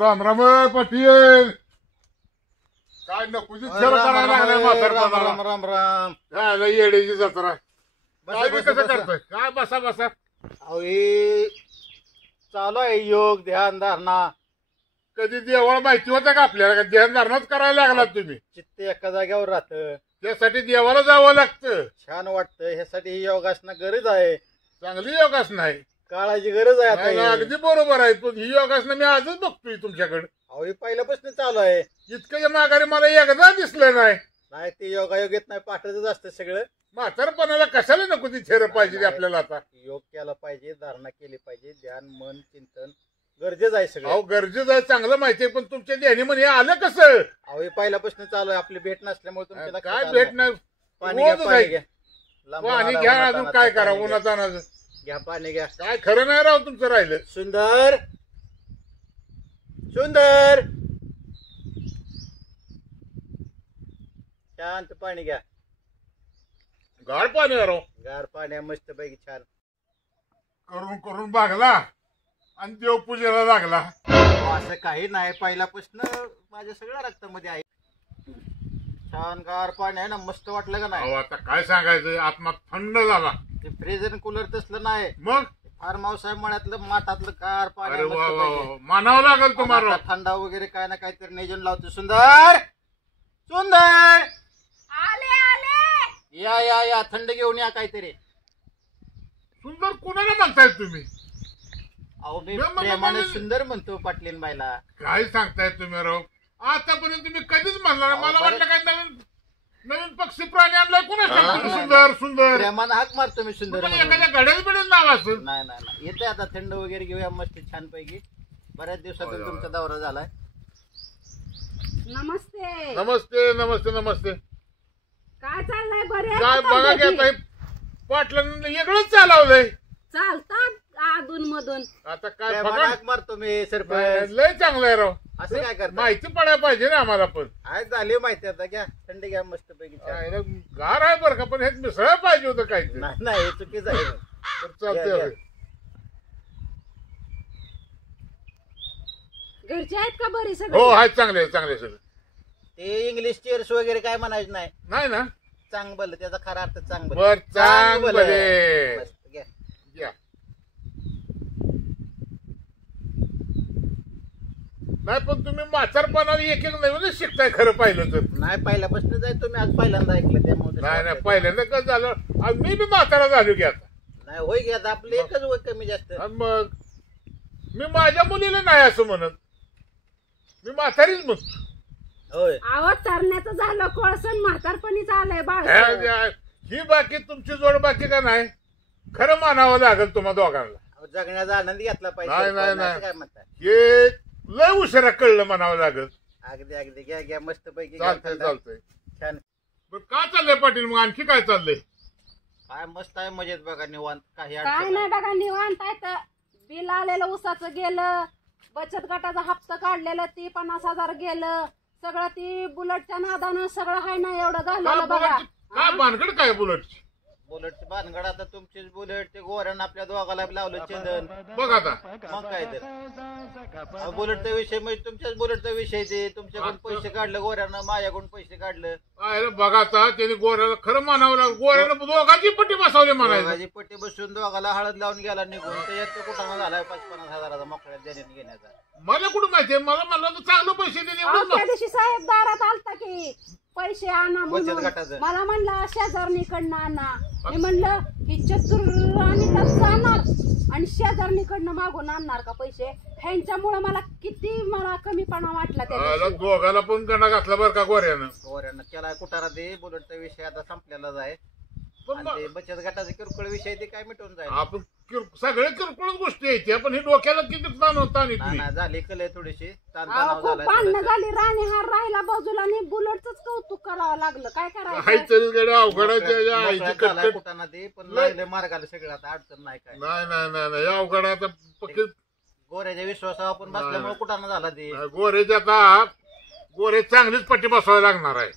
राम राम पाटील. काय नकुजी खेळ करायला लागलाय म्हातारपणाला. राम राम राम. काय येड्याची जत्रा. काय बी बसा, कसं बसा. करतोय काय बसा बसा. अहो हे चालू आहे योग ध्यान धारणा. कधी देवाला माहिती होतं का आपल्याला? का ध्यान धारणाच करायला लागला तुम्ही? चित्त एका जागेवर राहत. त्यासाठी देवाला जावं लागतं. छान वाटतं. ह्यासाठी ही योगासना गरज आहे. चांगली योगासनं आहे. काळाची गरज आहे आता नाही, ही. अगदी बरोबर आहे. पण ही योगासनं मी आजच बघतोय तुमच्याकडे. अहो हे पहिल्यापासून चालू आहे. इतकं माघारी मला एकदा दिसलं नाही. नाही ते योगायोग येत नाही, पाठच असतं सगळं. म्हातारपणाला कशाला नको ती थेर पाहिजे आपल्याला आता. योग केला पाहिजे, धारणा केली पाहिजे, ध्यान मन चिंतन गरजेचं आहे सगळं. अहो गरजेचं आहे, चांगलं माहितीये. पण तुमच्या ध्यानी म्हणे आलं कसं? अहो हे पहिल्यापासून चालू आहे. आपली भेट नसल्यामुळे तुमच्या लक्षात काय आलं भेट नाही. नाही. पाणी घ्या, रोजच पाणी आहे. घ्या. लांबून पाणी आला, घ्या. उन्हात अजून आणायचं, काय करा? पाणी घ्या. उन्हात आणायचं. घ्या पाणी घ्या. काय खरं नाही राव तुमचं राहिलं. सुंदर सुंदर शांत पाणी घ्या. गाळ पाणी राव. गार पाण्या मस्त पैकी छान. करून करून भागला आणि देवपूजेला लागला. असं काही नाही, पहिल्यापासून माझ्या सगळ्या रक्तामध्ये आहे. छान गार पाणी आहे ना, मस्त वाटलं का नाही? अहो आता काय सांगायचं, आत्मा थंड झाला. ते फ्रीज आणि कूलर तसलं नाही. मग फार्म हाऊस आहे मळ्यातलं, माठातलं गार पाणी अरे आहे, वा मस्त वा पैकी. वा. मानावं लागेल तुम्हाला. आता थंडा वगैरे काय ना काहीतरी नियोजन लावतो. सुंदर सुंदर आले आले. या या या थंड घेऊन या काहीतरी. सुंदर कुणाला म्हणताय तुम्ही? अहो मी नाही, मला प्रेमाने मला- सुंदर म्हणतो पाटलीन बाईला. काय सांगताय तुम्ही राव? आतापर्यंत तुम्ही कधीच म्हणला नाही. मला अहो, वाटलं काय नवीन नवीन पक्षी प्राणी आणलाय. कुणा सुंदर सुंदर प्रेमानं हाक मारतो मी सुंदर तुम्हाला म्हणून. एखाद्या घड्याच बिड्याच नाव असेल. नाही नाही नाही. येते आता थंड वगैरे घेऊया मस्त छान पैकी. बऱ्याच दिवसातून होय, तुमचा दौरा झालाय. नमस्ते. नमस्ते नमस्ते नमस्ते. काय चाललंय? बरे काय बघा की आता पाटलांना वेगळंच चालवलंय. चालतात अधून मधून. आता काय प्रेमानं बघा. हाक मारतो मी सरपंच. लय चांगलं आहे राव. असं काय करता? माहिती पडायला पाहिजे ना आम्हाला पण. आहे झाली माहिती आता. घ्या थंड घ्या मस्त पैकी छान. आहे ना, गार आहे बरं का, पण हे मिसळ पाहिजे होतं काहीतरी. नाही नाही हे चुकीचं आहे. तर घ्या, चालतंय. घ्या. घरचे आहेत का बरी हो सगळे? आहे, चांगले चांगले सगळे. ते इंग्लिश चेअर्स वगैरे काय म्हणायचं नाही. नाही ना? चांगलं त्याचा खरा अर्थ चांगलं. बर चांगले. मस्त घ्या. या. नाही पण तुम्ही म्हातारपणाला एक एक नवीनच शिकताय खरं पाहिलं तर. नाही पहिल्यापासून जाय तुम्ही आज पहिल्यांदा ऐकलं त्यामुळे नाही नाही, पहिल्यांदा कसं झालं, आज मी बी म्हातारा झालो की आता. नाही होय घ्या आता आपलं एकच वय कमी जास्त. आणि मग मी माझ्या मुलीला नाही असं म्हणत, मी म्हातारीच म्हणतो. होय आवड तरण्याचं झालं कोळसन म्हातारपणीच आलंय बाळ. ही बाकी तुमची जोड बाकी का नाही, खरं मानावं लागेल तुम्हा दोघांना. अहो, जगण्याचा आनंद घेतला नाही, पाहिजे. नाही, असं नाही. काय म्हणताय? हे लय उशिरा कळलं म्हणावं लागेल. अगदी अगदी घ्या घ्या मस्त पैकी चालतंय चालतंय. छान. बरं काय चाललंय पाटील? मग आणखी काय चाललंय? काय मस्त आहे मजेत बघा निवांत. काही काय अडचण नाही नाही. बघा निवांत आहे तर. बिल आलेलं उसाचं गेलं, बचत गटाचा हप्ता काढलेलं ती 50,000 गेलं. सगळं ती बुलेटच्या नादानं सगळं हाय ना एवढं काय घालवलं बघा. बुलेट? काय भानगड काय बुलेटची? बुलेटची भानगड आता तुमचीच बुलेट ते गोऱ्यानं आपल्या दोघाला लावलं चंदन. बघ आता. मग काय तर बुलेटचा विषय म्हणजे तुमच्याच बुलेटचा विषय. ते तुमच्याकडून पैसे काढलं गोऱ्यानं, माझ्याकडून पैसे काढलं. काय रे बघा आता, त्याने गोऱ्याला खरं मानावं लागलं. गोऱ्याला दोघांची पट्टी बसवली म्हणायचं. दोघाची पट्टी बसून दोघाला हळद लावून गेला निघून. त्याच्यात तो कुठं झालाय 50-50 हजाराचा मोकळ्या देण्याने घेण्याचा. मला कुठं माहितीये? मला म्हणलं तर चांगलं पैसे देणे अहो, एवढं त्या दिवशी साहेब दारात आलता की पैसे आणा बचत म्हणून. गटाचं. मला म्हणलं शेजारणीकडनं आणा. मी म्हणलं ही चतुर आणि जाणार आणि शेजारणीकडनं मागून आणणार का पैसे? ह्यांच्यामुळे मला किती कमीपणा वाटला त्या आला दिवशी. दोघाला पण गणा घातला बरं का गोऱ्यानं. गोऱ्यानं केला कुठारा ते. बुलेटचा विषय आता संपलेलाच आहे. पण आणि ते बचत गटाचा किरकोळ विषय ते काय मिटून जाईल. आपण सगळे किरकोळच गोष्टी आहेत, पण हे डोक्याला किती ताण होता नाही नाही झाली कले थोडीशी अहो, ताणतणाव खूप झालाय भांडणं थोडंसं. झाली. राणीहार राहिला बाजूला आणि बुलेटच कौतुक करावं लागलं. काय करायचं? काहीतरी गड्या अवघडाच्या या आईची मोकळ्यात झालाय कटकट. कुठाना ते पण लागले मार्गाला सगळं आता अडचण नाही काय. नाही नाही नाही नाही, या अवघड आता पक्की गोऱ्याच्या विश्वासावर आपण बसल्यामुळे कुठाना झाला ते. गोरेच्या आता गोरे चांगलीच पट्टी बसवायला लागणार आहे.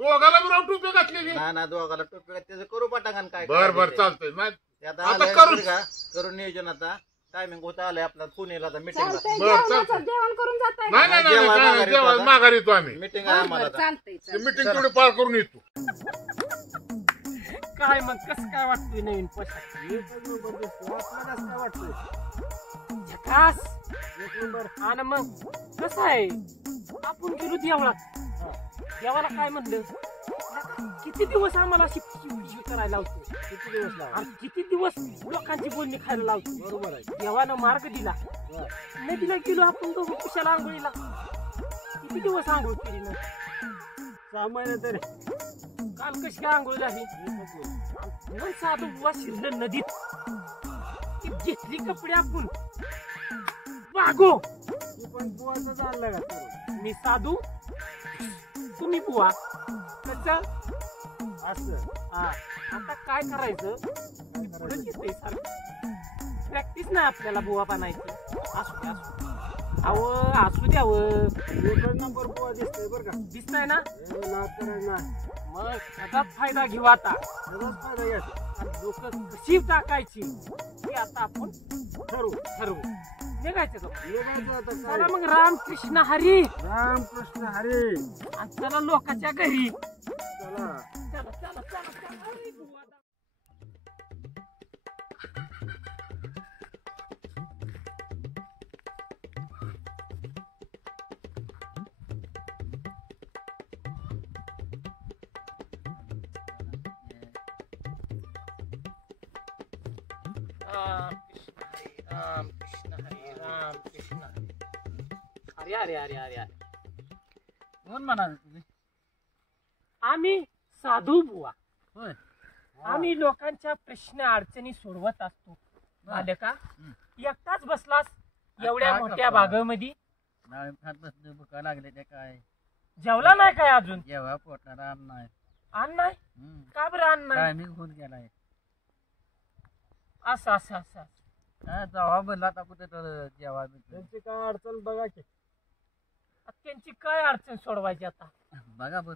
दोघाला बी राव टोपी घातलेली. ना ना दोघाला टोपी त्याचं करू पटांगण काय बर बर करायचं ते. चालतंय. नाही ते आता आता आलंय करू. बरं का, करू नियोजन आता. टायमिंग होत आलंय आपला पुणेला मीटिंगला. चालतंय बरं, जेवणाचं चालतंय. जेवण करून जाताय नाही नाही नाही, जेवायला नाही, माघारी जेवायला येतो माघारी येतो आम्ही मीटिंग आहे आम्हाला आता. चालतंय ती मीटिंग तेवढी पार करून येतो. काय मग कसं काय वाटतोय नवीन पोशाख? आपल्यालाच काय वाटतंय? झकास एक नंबर. आणि मग कसं आहे आपण गेलो देवळात, देवाला काय म्हणलं, किती दिवस आम्हाला अशी पिशवी करायला लावतो, किती दिवस आणि किती दिवस लोकांची बोलणी खायला लावतो. बरोबर आहे. देवानं मार्ग दिला, नदीला गेलो आपण दोघं कुशाला आंघोळीला, किती दिवस आंघोळ केली ना, 6 महिने तरी. काल कशी काय आंघोळ झाली, म्हणून साधू बुवा शिरलं नदीत, ती घेतली कपडे आपण वागो. पण बुवाचं चाललं का, मी साधू तुम्ही बुवा, कसं असं. हा आता काय करायचं, पुढे येते सारखं प्रॅक्टिस नाही आपल्याला बुवा बनायचं. असू द्या अहो असू द्यावं. एकच नंबर बुवा दिसतंय बरं का, दिसतंय ना. मग त्याचा फायदा घेऊ आता, फायदा घ्यायचा. लोक कशी टाकायची ते आता आपण ठरवू. निघायचं का, चला मग रामकृष्ण हरी, रामकृष्ण हरी. आणि चला लोकांच्या घरी, चला चला चला चला चला. राम कृष्ण हरी, राम कृष्ण हरी. अरे अरे अरे अरे अरे, कोण म्हणाल तुम्ही? आम्ही साधू बुवा. होय. आम्ही लोकांच्या प्रश्न अडचणी सोडवत असतो. आले का, एकटाच बसलास एवढ्या मोठ्या बागेमध्ये, भुका लागले ते काय जेवला नाही काय अजून? जेव्हा पोटाला अन्न नाही. अन्न नाही? का बरं अन्न नाही? टायमिंग होऊन गेलाय. असं असं असं जावा म्हणला आता कुठे तर जेव्हा त्यांची काय अडचण बघा की, त्यांची काय अडचण सोडवायची आता बघा बर.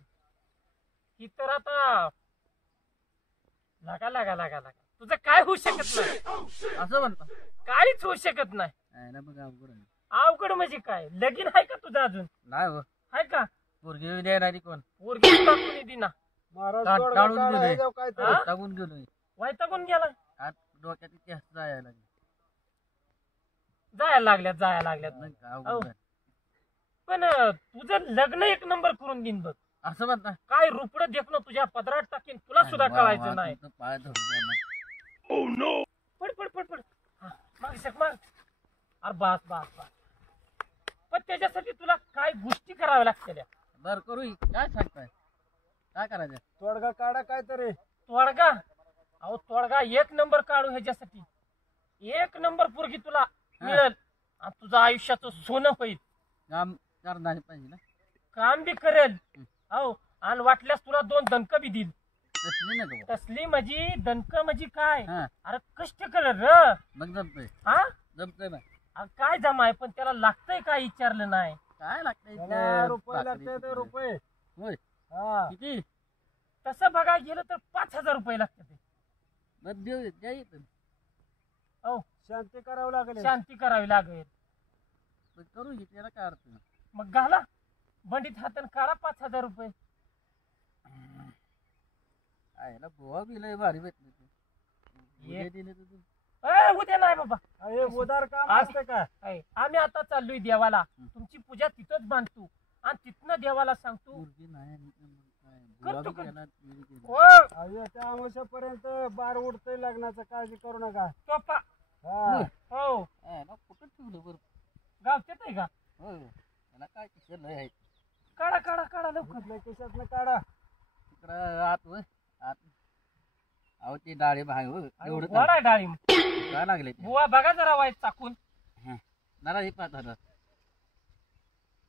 ही तर आता लागा लागा लागा लागा, तुझं काय होऊ शकत नाही. असं म्हणतो काहीच होऊ शकत नाही. ना बघा अवघड आहे. अवघड म्हणजे काय, लगीन आहे का तुझं अजून? नाही हो, आहे का? पोरगी देणारी कोण? पोरगी टाकून दिना, टाळून गेलोय, टाकून गेलोय. वैतागून गेला, आज डोक्यात इतिहास जायला लागले. जायला लागल्यात. अवघड आहे. पण तुझं लग्न एक नंबर करून देईन बघ. असं म्हणता काय रुपडं देखणं तुझ्या पदरात टाकीन, तुला सुद्धा कळायचं नाही. पाय धरून द्या. पड पड पड पड, माग सक माग. अरे बास बास बास. पण त्याच्यासाठी तुला काय गोष्टी कराव्या लागतील. बर करू, काय सांगताय, काय करायचं? तोडगा काढा काय तरी. तोडगा? अहो तोडगा एक नंबर काढू, ह्याच्यासाठी एक नंबर पोरगी तुला मिळेल आणि तुझं आयुष्याचं सोनं होईल. काम करणारे पाहिजे ना, काम बी करेल. हो, आणि वाटल्यास तुला 2 दणक बी देईल. तसली नाही तसली माझी दणक म्हणजे काय, हा. अरे कष्ट कर र. मग जमतोय, हा जमतोय ना. काय जमाय, पण त्याला लागतंय काय विचारलं नाही. काय लागतंय? रुपये लागते, रुपये. होय, हा, किती? तसं बघायला गेलं तर 5,000 रुपये लागते. बरं देऊ द्या येतं. हो, शांती करावी लागेल, शांती करावी लागेल. करू घे, त्याला काय अर्थ नाही. मग घाला बंडीत हाताने काढा 5,000 रुपये. आयला बुवा बी लय भारी भेटले तू. ये. उद्या दिले तर तू. उद्या नाही बाबा, उदार काम असतं का? आम्ही आता चाललोय देवाला. तुमची पूजा तिथंच बांधतो आणि तिथनं देवाला सांगतो. पोरगी नाही आणि काय, करतो, बुवा बी करतो. केला, तू बी केलं. हो, त्या अमावस्यापर्यंत बार उडतंय लग्नाचं, काळजी करू नका. टोपा. हा. हो, आयला कुठं ठेवलं बरं? गावच्यात आहे का? होय, त्याला काय किशोर लय आहे. काढा काढा काढा लवकर. केशातनं काढा. तिकडं आत होय, आत. अहो ते डाळे भाग हो, एवढं वाढा डाळिंब. काय लागले ते? बुवा बघा जरा वाईट चाकून. मला हे 5,000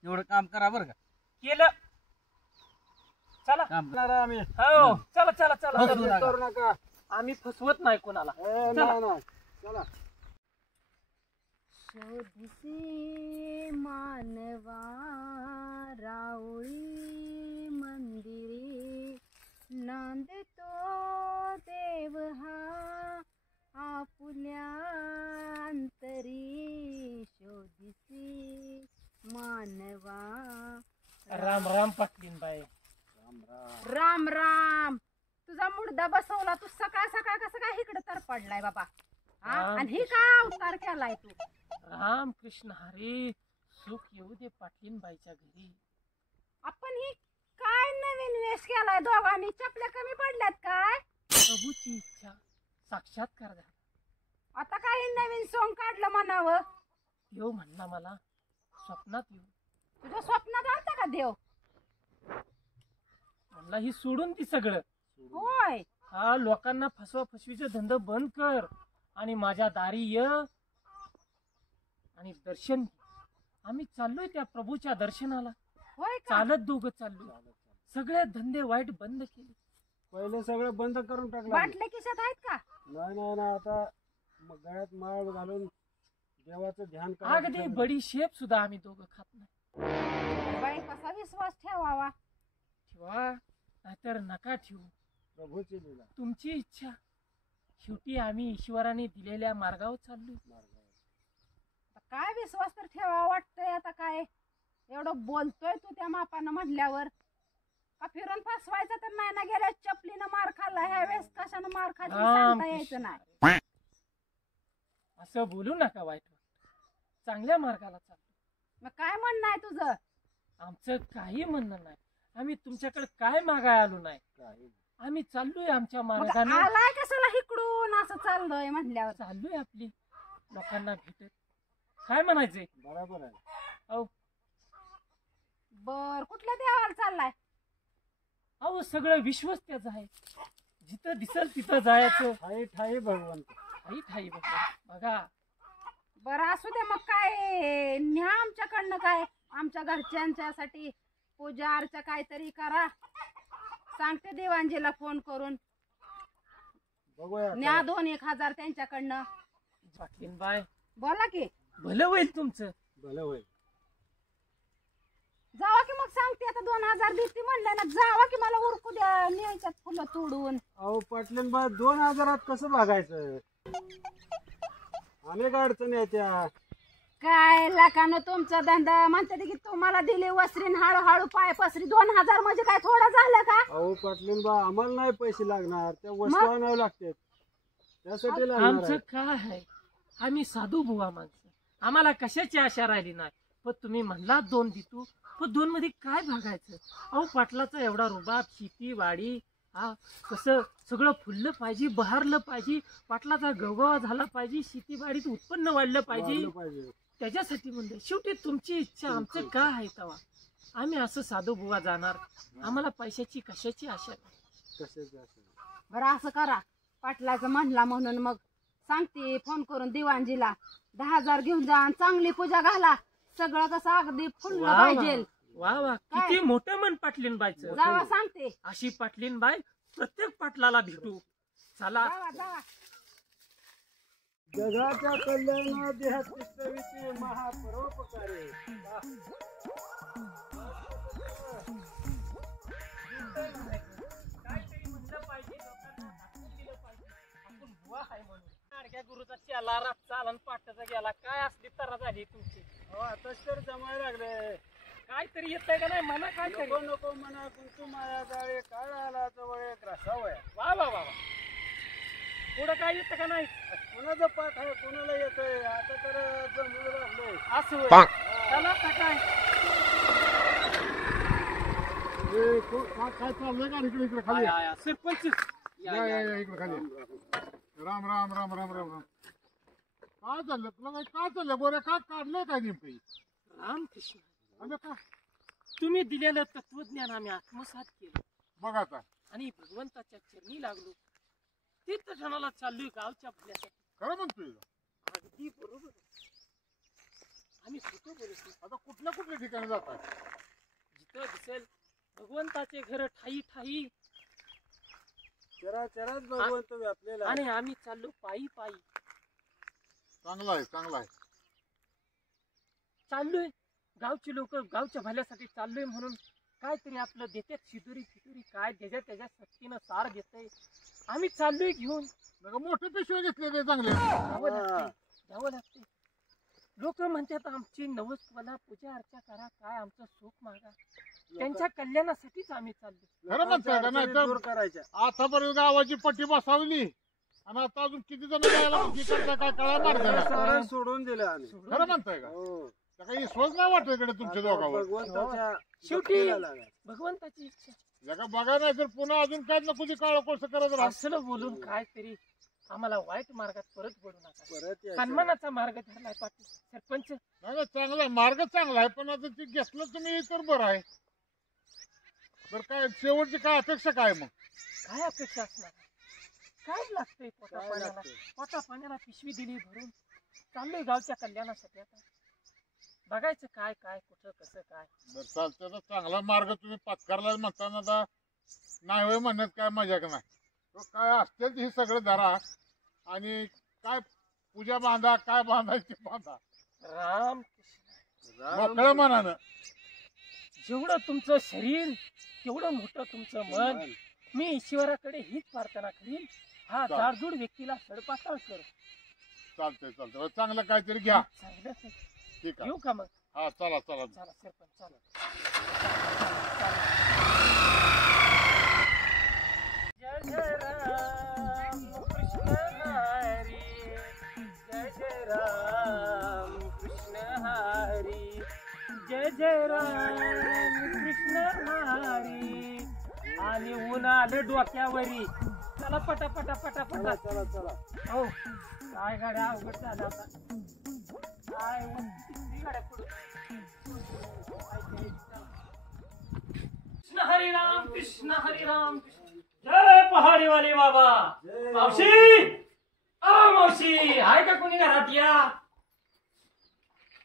एवढं काम करा बरं का. केलं. चला काम करणार आहे आम्ही. हो, चला चला चला फसवू चला. नका. करू नका. आम्ही फसवत नाही कोणाला. नाही नाही. चला. शोधसे मानवा राऊळी मंदिरे, नांदतो देव हा आपुल्या तरी शोधिसी मानवा. राम राम पाटलीन बाई. राम राम. तुझा मुडदा बसवला तू सकाळ सकाळ कसं काय इकडे तर पडलाय बाबा हा? आणि ही काय अवतार केलाय तू? राम कृष्ण हरी. सुख येऊ दे पाटलीन बाईच्या घरी. आपण ही काय नवीन वेश केलाय? दोघांनी चपल्या कमी पडल्यात काय? प्रभूची इच्छा साक्षात्कार झाला. आता काही नवीन सोंग काढलं म्हणावं. देव म्हणला मला स्वप्नात येऊ. तुझ्या स्वप्नात आलता का देव? म्हणला ही सोडून ती सगळं. होय. हा लोकांना फसवा फसवीचे धंद बंद कर आणि माझ्या दारी ये आणि दर्शन घे. आम्ही चाललोय त्या प्रभूच्या दर्शनाला. होय का? चालत दोघं चाललो. सगळे धंदे वाईट बंद केले. पहिले सगळं बंद करून टाकलं. बाटल्या खिशात आहेत का? नाही नाही ना, आता गळ्यात माळ घालून देवाचं ध्यान अगदी करायचं. बडी शेप सुद्धा आम्ही दोघं खात नाही. बाई कसा विश्वास ठेवावा? ठेवा नाहीतर नका ठेवू. प्रभूची लीला. तुमची इच्छा. शेवटी आम्ही ईश्वराने दिलेल्या मार्गावर चाललो. आता काय विश्वास तर ठेवावा वाटतंय. आता काय एवढं बोलतोय तू त्या मापानं म्हटल्यावर का फिरून फसवायचं तर नाही ना? गेल्या चपलीनं मार खाल्ला, ह्या वेळेस कशानं मार खाल्ला राम सांगता यायचं कृष्ण नाही. हरी. असं बोलू नका वाईट वाटत. चांगल्या मार्गाला चाललो. मग काय म्हणणं आहे तुझं? आमचं काही म्हणणं नाही. आम्ही तुमच्याकडे काय मागाय आलो नाही. काही आम्ही चाललोय आमच्या मग मार्गाने. आलाय कशाला इकडून असं चाललोय म्हटल्यावर? चाललोय आपली लोकांना भेटत. काय म्हणायचंय? बरोबर आहे. अहो बर कुठल्या देवाला चाललाय? अहो सगळं विश्वच त्याचं आहे. जिथं दिसल तिथं जायचं. ठाई ठाई भगवंत. ठाई ठाई बघा. बरं असू दे मग. काय न्या आमच्याकडनं काय आमच्या घरच्यांच्यासाठी पूजा अर्चा काहीतरी करा. सांगते देवांजीला फोन करून. बघूया न्या आता. 2-1 हजार त्यांच्याकडनं. पाटलीन बाय बोला की. भलं होईल तुमचं. भलं होईल. जावा की मग. सांगते आता 2,000 देते म्हणलं ना. जावा की मला उरकू द्या. न्यायच्यात फुलं तोडून. अहो पाटलीन बा 2,000 कसं भागायचं? अनेक अडचणी आहेत त्या. काय लाखानं तुमचा धंदा म्हणते की तुम्हाला दिली वसरीन हळूहळू पाय पसरी. 2,000 म्हणजे काय थोडं झालं का? अहो पाटलीन बा आम्हाला नाही पैसे लागणार, त्या वस्तू आणावं लागतात त्यासाठी लागणार आमचं आहे. काय आहे? आम्ही साधू बुवा माणसं. आम्हाला कशाची आशा राहिली नाही. पण तुम्ही म्हणला 2 देतो. पण 2 मध्ये काय भागायचं? अहो पाटलाचा एवढा रुबाब. शेती वाडी हा कसं सगळं फुललं पाहिजे, बहारलं पाहिजे. पाटलाचा गवगवा झाला पाहिजे. शेतीवाडीत उत्पन्न वाढलं पाहिजे. वाढलं पाहिजे. त्याच्यासाठी म्हणलं. शेवटी तुमची इच्छा. आमचं काय आहे तेव्हा? आम्ही असं साधू बुवा जाणार. आम्हाला पैशाची कशाची आशा नाही. कशाचं असं. बरं असं करा. पाटलाचं म्हणला म्हणून मग सांगते फोन करून दिवाणजीला 10,000 घेऊन जा आणि चांगली पूजा घाला. सगळं कसं अगदी फुललं वा पाहिजे. वा वा काय? किती मोठं मन पाटलीन बायचं. जावा सांगते. अशी पाटलीन बाय प्रत्येक पाटलाला भेटू. चला. जावा जावा. जगाच्या कल्याण देहाची सेवेची महापरोपकारे. काहीतरी म्हणलं पाहिजे. लोकांना दाखवून दिलं पाहिजे आपण बुवा आहे म्हणून. लाडक्या गुरुचा चेला रात चालन पाटाचा गेला. काय असली तरा झाली तुमची. अहो आताच तर जमायला लागले. काहीतरी येतंय का नाही मला काहीतरी. नको नको म्हणा कुंतू माया जाळे काळ आला जवळ ग्रासावया. वा वा वा वा. पुढं काय येतं का नाही? कोणाचं पाठ आहे कोणाला येतंय आता तर जमलं लागलंय. असं होय. चला आता काय काय चाललंय का? इकडे खाली या. आया, सरपंच या इकडे खाली या. राम राम राम राम राम राम. काय चाललं तुला? काय चाललंय गोऱ्या? काय काढलंय काय नेमकं? रामकृष्ण. म्हणजे का? तुम्ही दिलेलं तत्वज्ञान आम्ही आत्मसात केलं बघ आता. आणि भगवंताच्या चरणी लागलो. तीर्थक्षणाला चाललोय गावच्या भल्यासाठी. खरं म्हणतोय. अगदी बरोबर. आम्ही खोटं बोलत नाही. आता कुठल्या ठिकाणी जातात? जिथं दिसेल भगवंताचे घर ठाई ठाई. चराचरात भगवंत व्यापलेला आहे. आणि आम्ही चाललो पायी पायी. चांगला आहे चांगला आहे. चाललोय गावचे लोक गावच्या भल्यासाठी चाललोय म्हणून काहीतरी आपलं देतात. शिदुरी फिदुरी काय त्याच्या शक्तीनं सार देतय. आम्ही चाललोय घेऊन. मोठे पिशवे घेतले ते चांगले. जावं लागतंय. द्यावं लागते. लोक म्हणतात आमची नवसपणा पूजा अर्चा करा, काय आमचं सुख मागा. त्यांच्या कल्याणासाठीच आम्ही चाललो. खरं म्हणताय का? नाही दूर तर करायच्या. आतापर्यंत गावाची पट्टी बसवली आणि आता अजून किती जण यायला करताय काय कळा मार्ग नाही. सारं सोडून दिलं आम्ही. खरं म्हणताय का? हो. त्या काही विश्वास नाही वाटत इकडे तुमच्या दोघांवर. भगवंताच्या शेवटी भक्तीला लागायचं. भगवंताची इच्छा. जगा बघा नाही तर पुन्हा अजून काय नको ती काळ कोर्स करत राहा. असलं बोलून काय तरी आम्हाला वाईट मार्गात परत पडू नका. परत यायचं. सन्मानाचा मार्ग धरलाय पाटील सरपंच. नाही नाही, चांगला आहे, मार्ग चांगला आहे, पण आता ती घेतलं तुम्ही तर बरं आहे. बरं काय शेवटची काय अपेक्षा काय मग? काय अपेक्षा असणार? काय लागतंय पोटा काय पाण्याला? लागतंय? पोटा पाण्याला पिशवी दिली भरून चाललोय गावच्या कल्याणासाठी. आता बघायचं काय काय कुठं कसं काय. बरं चालतं ना, चांगला मार्ग तुम्ही पत्करला म्हणताना आता नाही होय म्हणण्यात काय मजा का नाही. तो काय असतील हे सगळं धरा आणि काय पूजा बांधा, काय बांधायची बांधा राम कृष्ण. मोकळ्या मनानं. जेवढं तुमचं शरीर तेवढं मोठं तुमचं मन. मी ईश्वराकडे हीच प्रार्थना करीन, हा चालेल. जाडजूड व्यक्तीला सडपातळ कर. चालतंय चालतंय बरं, चांगलं काहीतरी घ्या. चांगलं आहे. ठीक आहे. येऊ का मग? हा चला चला. चला सरपंच चला. चला. जय जय राम कृष्ण हरी, जय जय राम कृष्ण हरी, जय जय राम कृष्ण हरी. आणि ऊन आलं डोक्यावरी. चला पटा पटा पटा पटा. चला चला. हो काय गाड्या अवघड झालं आता. काय ऊन किती गाड्या पडू. कृष्ण हरी राम कृष्ण हरी राम कृष्ण. जय पहाडीवाले बाबा. जय मावशी मावशी आहे का कोणी घरात? या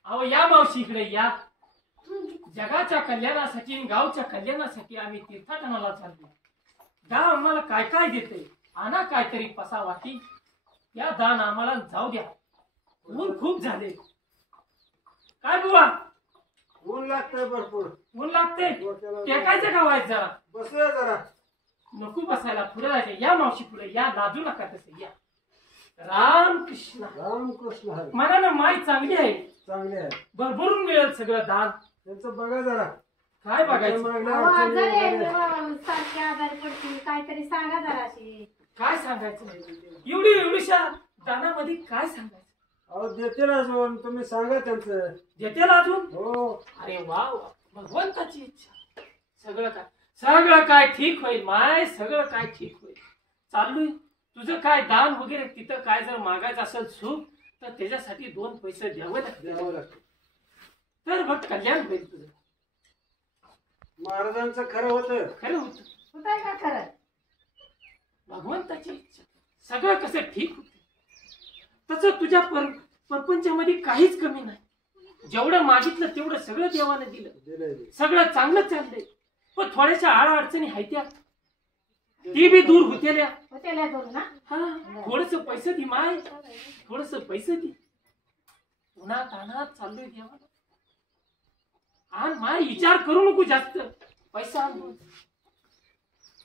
अहो या मावशी इकडे या. जगाच्या कल्याणासाठी आणि गावच्या कल्याणासाठी आम्ही तीर्थाटनाला चाललो. गाव आम्हाला काय काय देते, आणा काहीतरी पसावाटी. या दान आम्हाला जाऊ द्या. ऊन खूप झाले. काय बुवा ऊन लागतंय भरपूर. ऊन लागते? डोक्याला टेकायचं का व्हायचं जरा? बसूया जरा. नको बसायला, पुढे जायचं. या मावशी पुढे या, लाजू नका तसं या. राम कृष्ण. रामकृष्ण हरी. मनानं माय चांगली आहे, चांगले आहे. भरभरून मिळेल सगळं दान. त्यांचं बघा जरा. काय बघायचं? मागण्या अहो, अडचणी आजारी वगैरे. आहे, सारखी आजारी पडतील, काहीतरी सांगा जराशी. काय सांगायचं? एवढीशा दानामध्ये काय सांगायचं? अहो देतील अजून, तुम्ही सांगा त्यांचं. देतेल अजून? हो. अरे वा वा, भगवंताची इच्छा. सगळं काय ठीक होईल माय, सगळं काय ठीक होईल. चाललोय. तुझं काय दान वगैरे तिथं काय जर मागायचं असेल सुख तर त्याच्यासाठी 2 पैसे द्यावं द्यावं लागतं. लागतं. तर बघ कल्याण होईल तुझं. महाराजांचं खरं होतं. खरं होतं. कुठं का खरं? भगवंताची इच्छा. सगळं कसं ठीक होत. तसं तुझ्या परपंचामध्ये काहीच कमी नाही. जेवढं मागितलं तेवढं सगळं देवानं दिलं. दिलंय. सगळं चांगलं चाललंय. पण थोड्याशा अडचणी आहेत त्या, ती बी दूर होतेल्या. होतेल्या दोन ना? हा थोडस पैसे दे माय, थोडस पैसे दे. पुन्हा तानात चाललोय देवाला. आण माय, विचार करू नको जास्त. पैसा आण.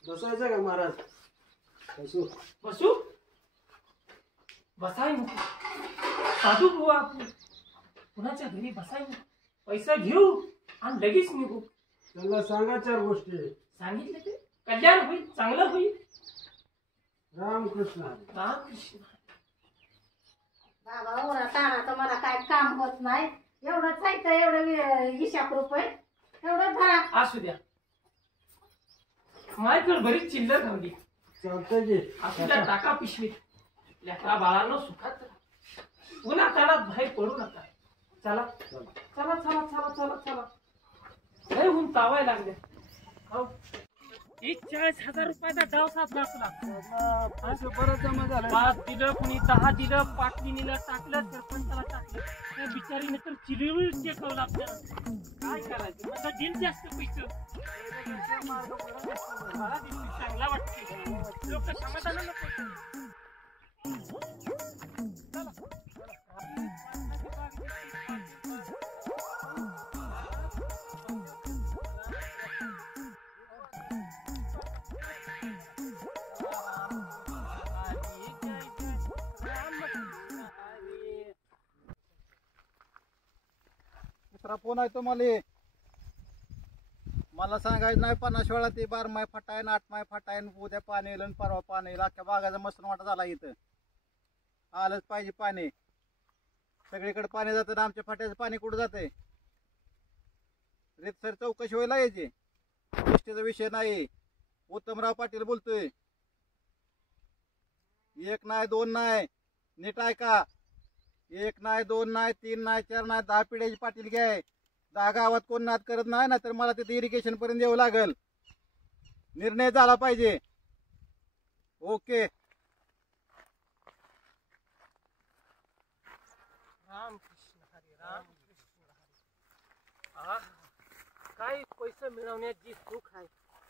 बसायचं का महाराज? बसू. बसू? बसाय नको. साधू बुवा आपण कुणाच्या घरी बसाय नको. पैसा घेऊ आणि लगेच निघू. त्यांना सांगा 4 गोष्टी. सांगितलं ते कल्याण होईल, चांगलं होईल. रामकृष्ण हरी. रामकृष्ण. बाबा ओरा तानाचं मला काय काम होत नाही. एवढंच आहे तर एवढं 20 रुपये एवढं धरा. असू द्या. माझ्याकडे बरीच चिल्लर राहिली. चालतंय की. असू द्या, टाका पिशवीत. लेकरा बाळांना सुखात राहा. पुन्हा तानात बाहेर पडू नका. चला चला चला चला चला चला. लय ऊन तावाय लागले. हो 40,000 रुपयाचा डाव साधला तुला. पैसे परत जमा झाले. 5 दिलं, कुणी 10 दिलं, पाटलीनीला टाकलं, सरपंचाला टाकलं. त्या बिचारीने तर चिरळून टेकवलं आपल्याला. काय करायचं? माझा दिल जास्त पैसे. मला दिल चांगला वाटते. लोक समाधानाला पैसे. दुसरा फोन आहे तुम्हाला. मला सांगायचं नाही 50 वेळा ते 12 माय फटायन 8 माय फटायन उद्या पाणी येईल आणि परवा पाणी येईल. अख्ख्या बागाचा मसनवाटा झाला इथं. आलंच पाहिजे पाणी. सगळीकडे पाणी जातं आणि आमच्या फाट्याचं पाणी कुठं जातंय? रेतसर चौकशी व्हायला यायची. गोष्टीचा विषय नाही. उत्तमराव पाटील बोलतोय. 1 नाही 2 नाही, नीट ऐका. 1 नाही 2 नाही 3 नाही 4 नाही 10 पिढ्याची पाटील घ्याय. 10 गावात कोण नाद करत नाही ना तर मला तिथे इरिगेशन पर्यंत यावं लागेल. निर्णय झाला पाहिजे. ओके. राम कृष्ण हरी राम कृष्ण हरी. आह, काय पैसे मिळवण्याची सुख आहे.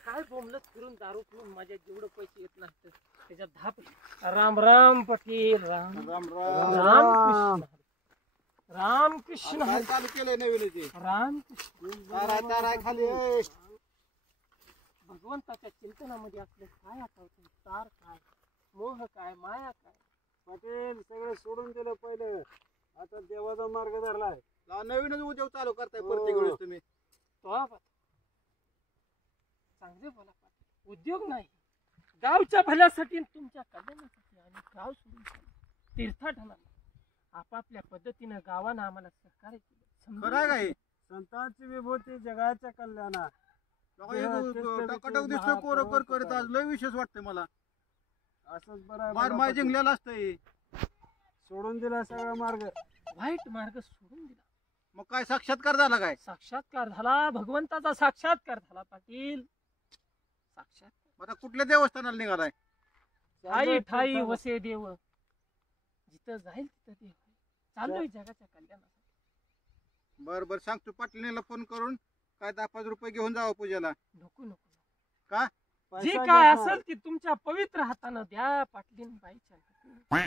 काय बोंबलत फिरून दारू पिऊन माझ्या जेवढं पैसे येत नाही त्याच्यात 10 पैसे. राम राम पाटील. राम राम राम राम. कृष्ण राम कृष्ण काय हरी. चालू केलंय नवीन ते? राम कृष्ण. ताराय खाली ए. भगवंताच्या चिंतनामध्ये आपलं काय आठवतं? तार काय, मोह काय, माया काय? पाटील सगळं सोडून दिलं पहिलं. आता देवाचा मार्ग धरलाय. नवीनच उद्योग चालू करताय प्रत्येक वेळेस तुम्ही. चांगले बोला पाटील. उद्योग नाही, गावच्या भल्यासाठी तुमच्या कल्याणासाठी आणि गाव सोडून तीर्थाटना आपापल्या पद्धतीनं गावानं आम्हाला सहकार्य केलं. खरं आहे काय? संतांची विभूती जगाच्या कल्याणा. टकाटक दिसतोय कोरकर करत आज लय विशेष वाटतंय मला. असंच बरं आहे मार बघा माय पाटील. जिंकलेला असतंय. सोडून दिला सगळा मार्ग. वाईट मार्ग सोडून दिला. मग काय साक्षात्कार झाला काय? साक्षात्कार झाला. भगवंताचा साक्षात्कार झाला पाटील. साक्षात्कार. आता कुठल्या देवस्थानाला निघालाय? ठाई ठाई वसे देव. जिथं जाईल तिथं देव. चाललोय जगाच्या कल्याणासाठी. बर बर सांगतो पाटलीला फोन करून काय 10-5 रुपये घेऊन जावं पूजेला. नको नको. का? जे पैसा काय घेत असेल ते तुमच्या पवित्र हातानं द्या पाटलीन बाईच्या.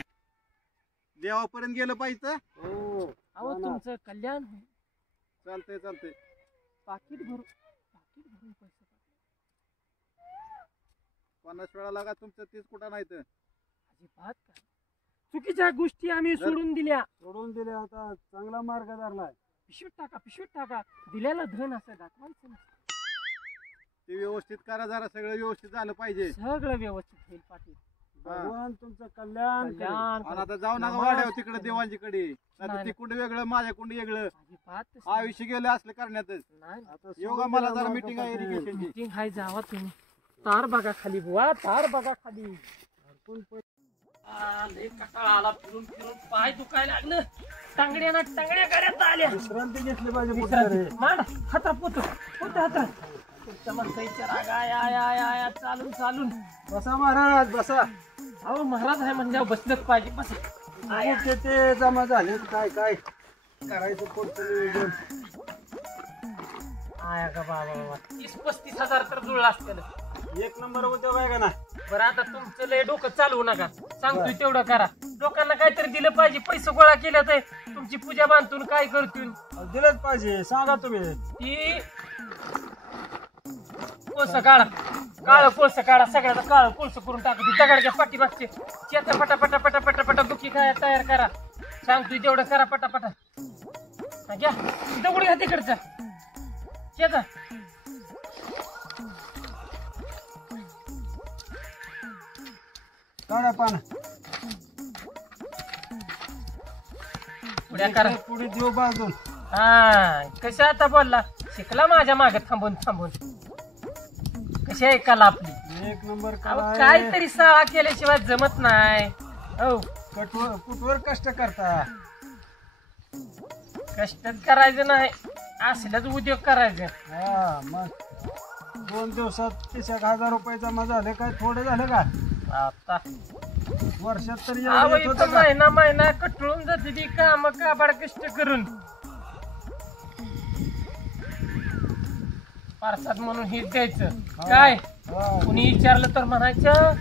देवापर्यंत गेलं पाहिजे. हो. अहो तुमचं कल्याण होईल. चालतंय चालतंय. पाकिट भरून पैसे पाठवा. 50 वेळा लागा तुमचं तीच कुठं नाही तर. अजिबात काय. चुकीच्या गोष्टी आम्ही सोडून दिल्या. सोडून दिले. आता चांगला मार्ग धरलाय. पिशवीत टाका. दिलेलं धन असं दाखवायचं नाही. ते व्यवस्थित करा जरा. सगळं व्यवस्थित झालं पाहिजे. सगळं व्यवस्थित होईल पाटील. भगवान तुमचं कल्याण करेल. कल्याण आणि आता जाऊ नका नमस्कार. वाड्यावर तिकडे देवांजीकडे. नाही नाही. ते कुठे वेगळं माझ्या कुठे वेगळं. अजिबात तसं नाही. आयुष्य गेलं असलं करण्यातच. नाही आता योगा सोडून मला दिला जरा मार्ग मीटिंग आहे पाटील. इरिगेशनची. मीटिंग हाय जावा तुम्ही. तार बघा खाली बुवा. तार बघा खाली. आपण पै- लय कटाळा आला. फिरून पाय दुखायला लागलं. टांगड्या गड्यात आल्या. विश्रांती घेतली पाहिजे पुढे. मांड हाता हाता तुमच्या माणसाईच्या राग आया चालून. बसा महाराज बसा. अहो महाराज आहे म्हणजे बसलंच पाहिजे. बस ते जमा झाले. काय काय करायचं पुढचं नियोजन. आया का बाबा 30-35 हजार तर जुळला असतील. 1 नंबर उद्योग आहे का ना. बरं आता तुमचं लय डोकं चालवू नका. सांगतोय तेवढं करा. लोकांना काहीतरी दिलं पाहिजे. पैसे गोळा केले तर तुमची पूजा बांधून काय करतील दिलंच पाहिजे. सांगा तुम्ही. ती कोळसं काळा कोळसं काढा. सगळ्याचं काळं कोळसं करून टाकू. ती दगडाच्या पाठीमागचे चेता पटापटा बुकी काय तयार करा. सांगतोय तेवढं करा पटापटा. घ्या दगड घ्या तिकडचा चेता. काढा पान. पुढ्या करा. पुढे देऊ बाजून. हा कशा आता बोलला. शिकला माझ्या मागे थांबून कशी आहे कला आपली. 1 नंबर अहो, कला आहे. काहीतरी साळा केल्याशिवाय जमत नाही. हो कुठवर कष्ट करता. कष्ट करायचं नाही. असल्याच उद्योग करायचे. हा मग 2 दिवसात 30,000 रुपये जमा झाले. काय थोडे झाले का आता वर्षात तरी अहो, येत इथं होतं का? महिना कटळून जाते ती काम काबाड कष्ट करून. पारसाद म्हणून हेच द्यायचं. काय हा. कुणी विचारलं तर म्हणायचं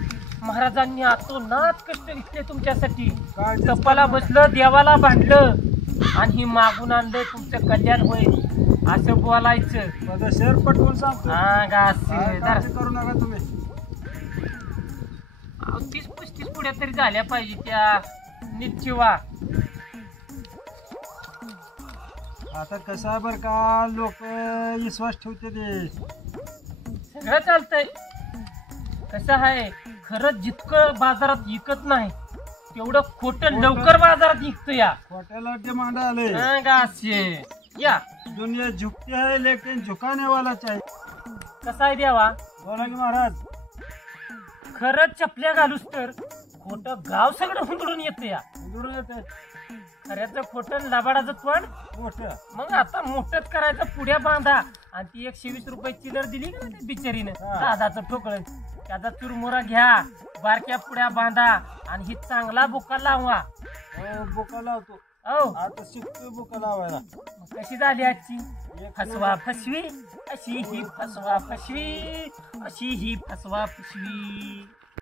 महाराजांनी आतोनात कष्ट घेतले तुमच्यासाठी. काळजीच तपाला करू नका. बसलं देवाला भांडलं आणि ही मागून आणलं तुमचं कल्याण होईल असं बोलायचं. पदशेर पटवून सांगतो. हा काय गास काळजी करू नका तुम्ही. 30-35 पुढे तरी झाल्या पाहिजे त्या निश्चिवा. आता कसं आहे बरं का, लोक विश्वास ठेवते ते. सगळं चालतंय. कसं आहे, खरं जितकं बाजारात विकत नाही तेवढं खोटं लवकर बाजारात विकतो या. खोट्याला डिमांड आले. असे या दुनिया झुकती है लेकिन झुकाने वाला चाहिए. कसा आहे देवा, बोला की महाराज. खरंच चपल्या घालूस तर खोटं गाव सगळं हुंदडून येतं या. उडून येते खऱ्याचं खोटं लबाडाचं पण मोठं. मग आता मोठंच करायचं, पुढ्या बांधा. आणि ती 120 रुपये चिलर दिली का त्या बिचारीनं, दादाचं ठोकळं, त्याचा चुरमुरा घ्या, बारक्या पुढ्या बांधा आणि ही चांगला बुका लावा. हो, बुका लावतो. हो, आता शिकतोय बुका लावायला. मग कशी झाली आजची फसवा फसवी, अशी ही फसवा फसवी, अशी ही फसवा फसवी.